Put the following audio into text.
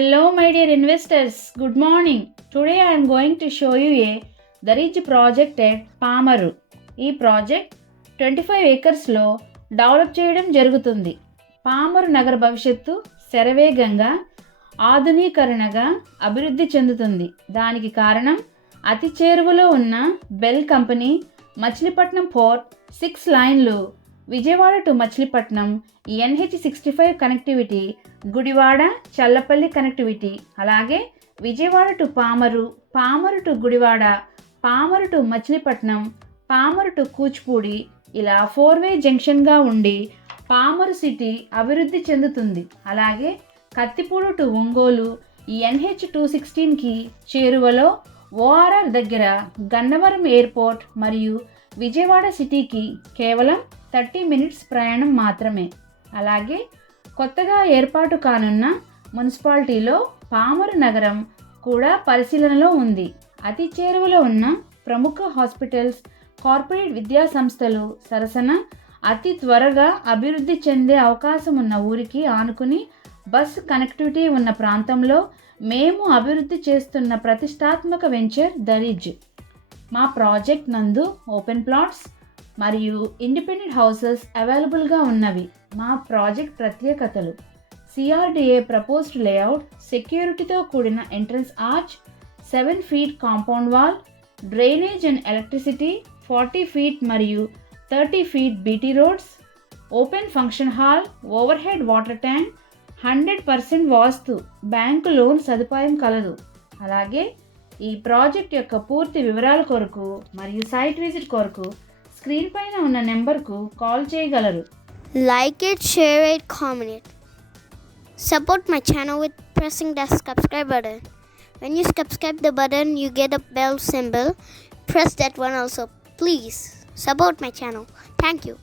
Hello my dear investors, good morning. Today I am going to show you the Ridge project at Pamaru. ఈ project 25 ఏకర్స్లో develop చేయడం జరుగుతుంది. పామరు నగర భవిష్యత్తు శరవేగంగా ఆధునీకరణగా అభివృద్ధి చెందుతుంది. దానికి కారణం అతి చేరువలో ఉన్న బెల్ కంపెనీ, మచిలీపట్నం పోర్ట్, 6 లైన్లు, Vijayawada to Machilipatnam, NH65 connectivity, Gudivada Challapalli connectivity, అలాగే Vijayawada to Pamarru, Pamarru to Gudivada, Pamarru to Machilipatnam, Pamarru to Kuchipudi, ఇలా 4-వే జంక్షన్గా ఉండి పామరు సిటీ అభివృద్ధి చెందుతుంది. అలాగే కత్తిపూడు టు ఒంగోలు, NH216కి చేరువలో ORR దగ్గర గన్నవరం ఎయిర్పోర్ట్ మరియు విజయవాడ సిటీకి కేవలం 30 మినిట్స్ ప్రయాణం మాత్రమే. అలాగే కొత్తగా ఏర్పాటు కానున్న మున్సిపాలిటీలో పామరు నగరం కూడా పరిశీలనలో ఉంది. అతి చేరువలో ఉన్న ప్రముఖ హాస్పిటల్స్, కార్పొరేట్ విద్యా సంస్థలు సరసన అతి త్వరగా అభివృద్ధి చెందే అవకాశం ఉన్న ఊరికి ఆనుకుని బస్ కనెక్టివిటీ ఉన్న ప్రాంతంలో మేము అభివృద్ధి చేస్తున్న ప్రతిష్టాత్మక వెంచర్ ద రిడ్జ్. మా ప్రాజెక్ట్ నందు ఓపెన్ ప్లాట్స్ మరియు ఇండిపెండెంట్ హౌసెస్ అవైలబుల్గా ఉన్నవి. మా ప్రాజెక్ట్ ప్రత్యేకతలు: CRDA ప్రపోజ్డ్ లేఅవుట్, సెక్యూరిటీతో కూడిన entrance arch, 7 feet compound wall, drainage and electricity, 40 feet మరియు 30 feet BT roads, open function hall, over head water tank, 100% వాస్తు, bank loan సదుపాయం కలదు. అలాగే ఈ ప్రాజెక్ట్ యొక్క పూర్తి వివరాల కొరకు మరియు సైట్ విజిట్ కొరకు స్క్రీన్ పైన ఉన్న నెంబర్కు కాల్ చేయగలరు. Like it, share it, comment it. Support my channel with pressing the subscribe button. When you subscribe the button, you get a bell symbol. Press that one also. Please support my channel. Thank you.